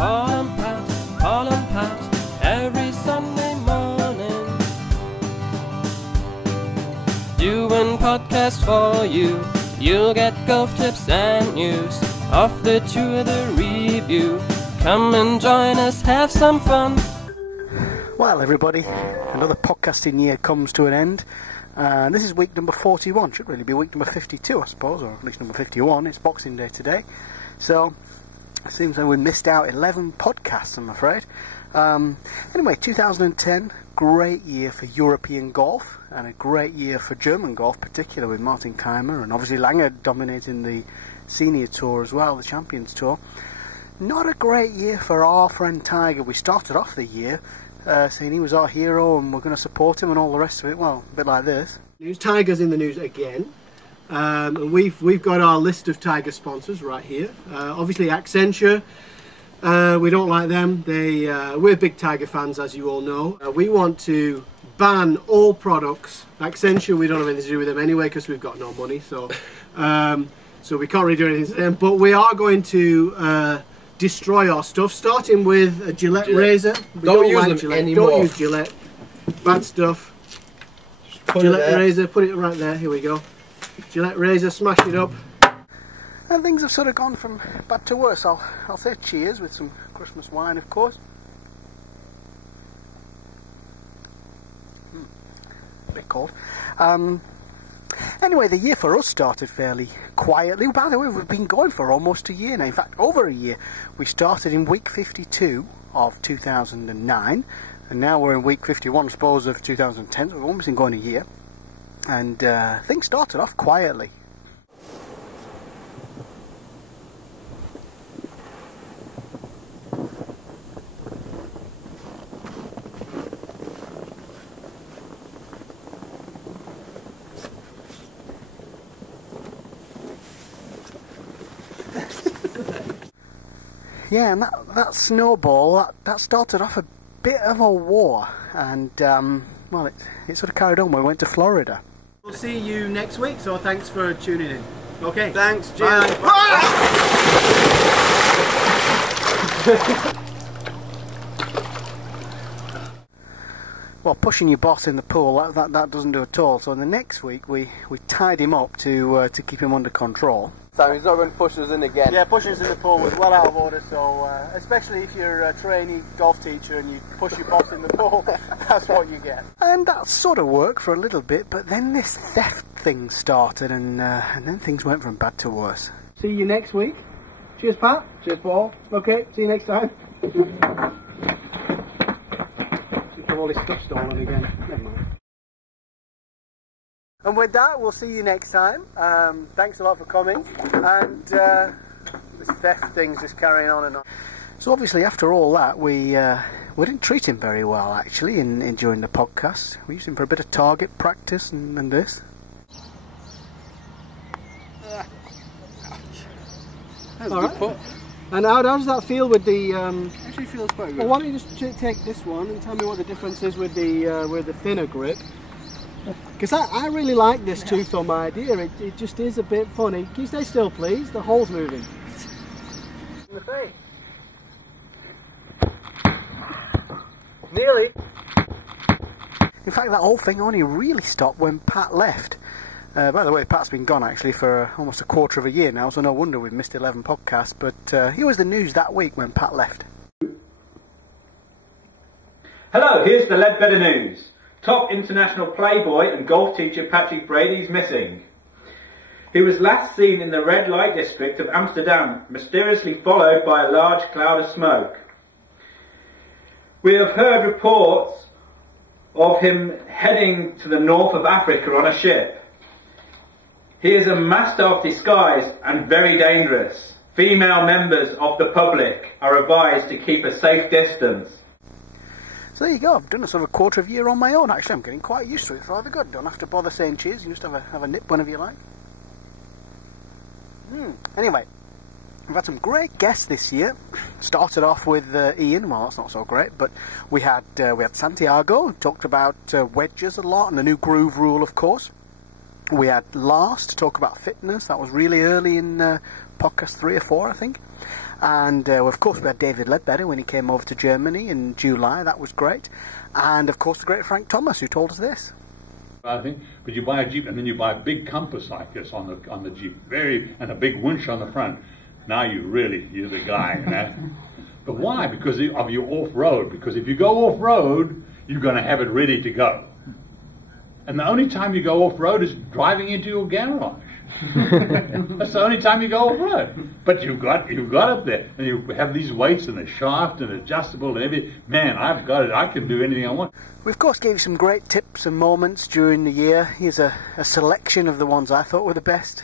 Paul and Pat, every Sunday morning. Doing podcasts for you. You'll get golf tips and news off the tour, the review. Come and join us, have some fun. Well, everybody, another podcasting year comes to an end. This is week number 41. Should really be week number 52, I suppose, or at least number 51. It's Boxing Day today. So, it seems like we missed out 11 podcasts, I'm afraid. Anyway, 2010, great year for European golf, and a great year for German golf, particularly with Martin Keimer, and obviously Langer dominating the senior tour as well, the Champions Tour. Not a great year for our friend Tiger. We started off the year saying he was our hero and we're going to support him and all the rest of it. Well, a bit like this. Tiger's in the news again. And we've got our list of Tiger sponsors right here. Obviously Accenture, we don't like them. We're big Tiger fans, as you all know. We want to ban all products. Accenture, we don't have anything to do with them anyway because we've got no money, so we can't really do anything to them. But we are going to destroy our stuff, starting with a Gillette razor. We don't use them Gillette anymore. Don't use Gillette. Bad stuff. Gillette razor, put it right there. Here we go. Gillette razor, smash it up. And things have sort of gone from bad to worse. I'll say cheers with some Christmas wine, of course. A bit cold. Anyway, the year for us started fairly quietly. By the way, we've been going for almost a year now. In fact, over a year. We started in week 52 of 2009, and now we're in week 51, I suppose, of 2010. So we've almost been going a year. And things started off quietly. Yeah, and that snowball, that started off a bit of a war, and well, it sort of carried on when we went to Florida. We'll see you next week, so thanks for tuning in. Okay. Thanks, Jim. Well, pushing your boss in the pool, that doesn't do at all. So in the next week, we tied him up to keep him under control. So he's not going to push us in again. Yeah, pushing us in the pool was well out of order. So especially if you're a trainee golf teacher and you push your boss in the pool, that's what you get. And that sort of worked for a little bit, but then this theft thing started, and then things went from bad to worse. See you next week. Cheers, Pat. Cheers, Paul. Okay, see you next time. All this stuff stolen again. Never mind. And with that, we'll see you next time. Thanks a lot for coming. And this theft thing's just carrying on and on. So obviously, after all that, we didn't treat him very well actually during the podcast. We used him for a bit of target practice and this. That's a good putt. And how does that feel with the? Actually feels quite good. Well, why don't you just take this one and tell me what the difference is with the thinner grip? Because I really like this two thumb idea. It just is a bit funny. Can you stay still, please? The hole's moving. In the face. Nearly. In fact, that whole thing only really stopped when Pat left. By the way, Pat's been gone actually for almost a quarter of a year now, so no wonder we've missed 11 podcasts, but he was the news that week when Pat left. Hello, here's the Ledbetter news. Top international playboy and golf teacher Patrick Brady is missing. He was last seen in the red light district of Amsterdam, mysteriously followed by a large cloud of smoke. We have heard reports of him heading to the north of Africa on a ship. He is a master of disguise and very dangerous. Female members of the public are advised to keep a safe distance. So there you go, I've done a sort of a quarter of a year on my own actually. I'm getting quite used to it, it's rather good. Don't have to bother saying cheers, you just have a nip whenever you like. Anyway, we've had some great guests this year. Started off with Ian, well that's not so great, but we had Santiago, talked about wedges a lot and the new groove rule of course. We had Lars to talk about fitness. That was really early in podcast 3 or 4, I think. And of course we had David Ledbetter when he came over to Germany in July. That was great. And of course the great Frank Thomas, who told us this. I think, but you buy a Jeep and then you buy a big compass like this on the Jeep, and a big winch on the front. Now you're the guy, you know. But why? Because of your off-road. Because if you go off-road, you're going to have it ready to go. And the only time you go off-road is driving into your garage. That's the only time you go off-road. But you've got it there, and you have these weights and a shaft and adjustable and everything. Man, I've got it. I can do anything I want. We of course gave you some great tips and moments during the year. Here's a selection of the ones I thought were the best.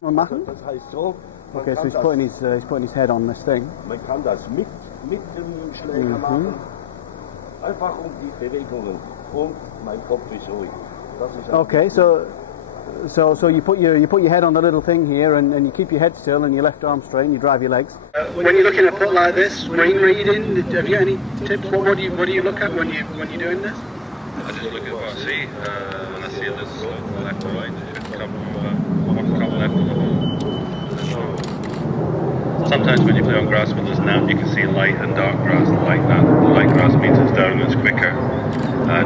Das heißt so. Okay, so he's putting his head on this thing. Man kann das mit dem Schläger machen. Einfach die Bewegungen. Und mein Kopf ist ruhig. Das ist okay, so you put your head on the little thing here, and you keep your head still and your left arm straight and you drive your legs. When you're looking at a putt like this, screen reading, have you got any tips? What do you look at when you're doing this? I just look at what I see. When I see it that's left or right, it should come left of the hole. Sometimes when you play on grass where there's nap, you can see light and dark grass. The light grass means it's down and it's quicker.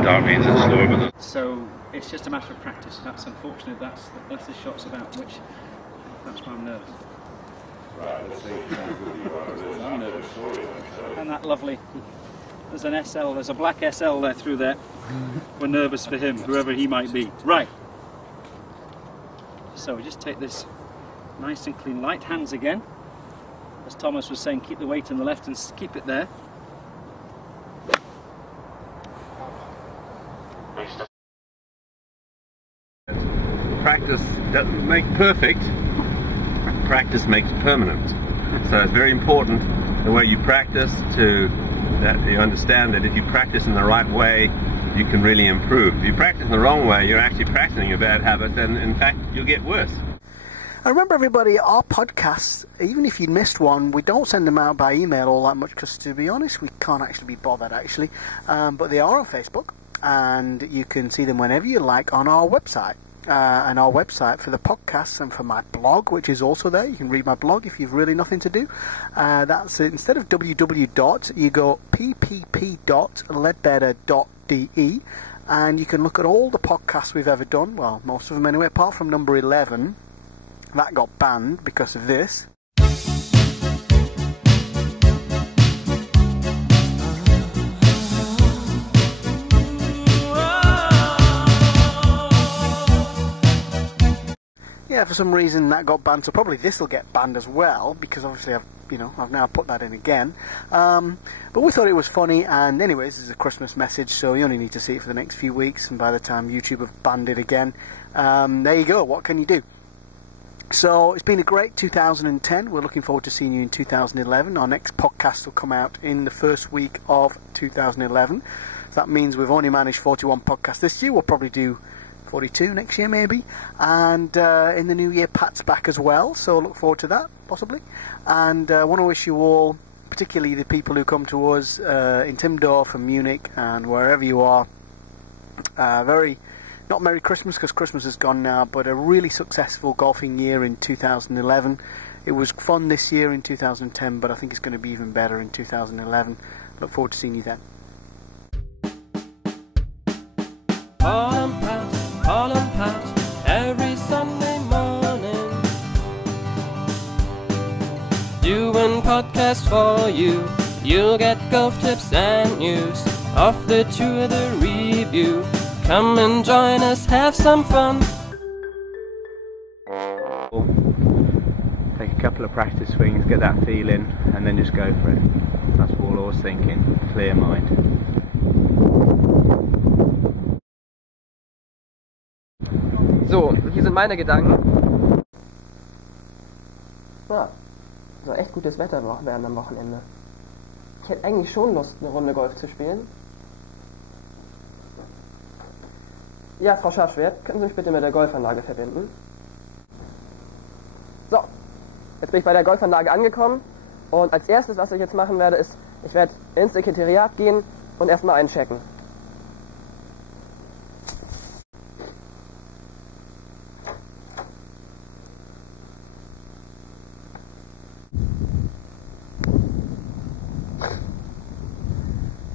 Dark means it's slower. But so it's just a matter of practice. That's unfortunate. That's the shot's about, which that's why I'm nervous. I'm nervous. And that lovely. There's an SL. There's a black SL there through there. We're nervous for him, whoever he might be. Right. So we just take this nice and clean, light hands again. As Thomas was saying, keep the weight on the left and keep it there. practice doesn't make perfect. Practice makes permanent. So it's very important the way you practice that you understand that if you practice in the right way, you can really improve. If you practice in the wrong way, you're actually practicing a bad habit, and in fact, you'll get worse. I remember, everybody, our podcasts, even if you missed one, we don't send them out by email all that much because, to be honest, we can't actually be bothered, actually. But they are on Facebook, and you can see them whenever you like on our website. And our website for the podcasts and for my blog, which is also there. You can read my blog if you've really nothing to do. That's instead of www. You go ppp.ledbetter.de, and you can look at all the podcasts we've ever done. Well, most of them anyway, apart from number 11. That got banned because of this. Yeah, for some reason that got banned, so probably this will get banned as well, because obviously I've now put that in again. But we thought it was funny, and anyways, this is a Christmas message, so you only need to see it for the next few weeks, and by the time YouTube have banned it again, there you go, what can you do? So it's been a great 2010. We're looking forward to seeing you in 2011. Our next podcast will come out in the first week of 2011. So that means we've only managed 41 podcasts this year. We'll probably do 42 next year maybe. And in the new year, Pat's back as well. So look forward to that, possibly. And I want to wish you all, particularly the people who come to us in Timmendorf and Munich and wherever you are, not Merry Christmas, because Christmas is gone now, but a really successful golfing year in 2011. It was fun this year in 2010, but I think it's going to be even better in 2011. Look forward to seeing you then. Holland Pat, every Sunday morning. Doing podcasts for you. You'll get golf tips and news off the tour, the review. Come and join us, have some fun. Take a couple of practice swings, get that feeling, and then just go for it. That's what I was thinking. Clear mind. So, hier sind meine Gedanken. Ja, soll echt gutes Wetter werden am Wochenende. Ich hätte eigentlich schon Lust, eine Runde Golf zu spielen. Ja, Frau Scharfschwert, können Sie mich bitte mit der Golfanlage verbinden? So, jetzt bin ich bei der Golfanlage angekommen und als erstes, was ich jetzt machen werde, ist, ich werde ins Sekretariat gehen Und erstmal einchecken.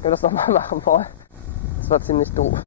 Können wir das nochmal machen, Paul? Das war ziemlich doof.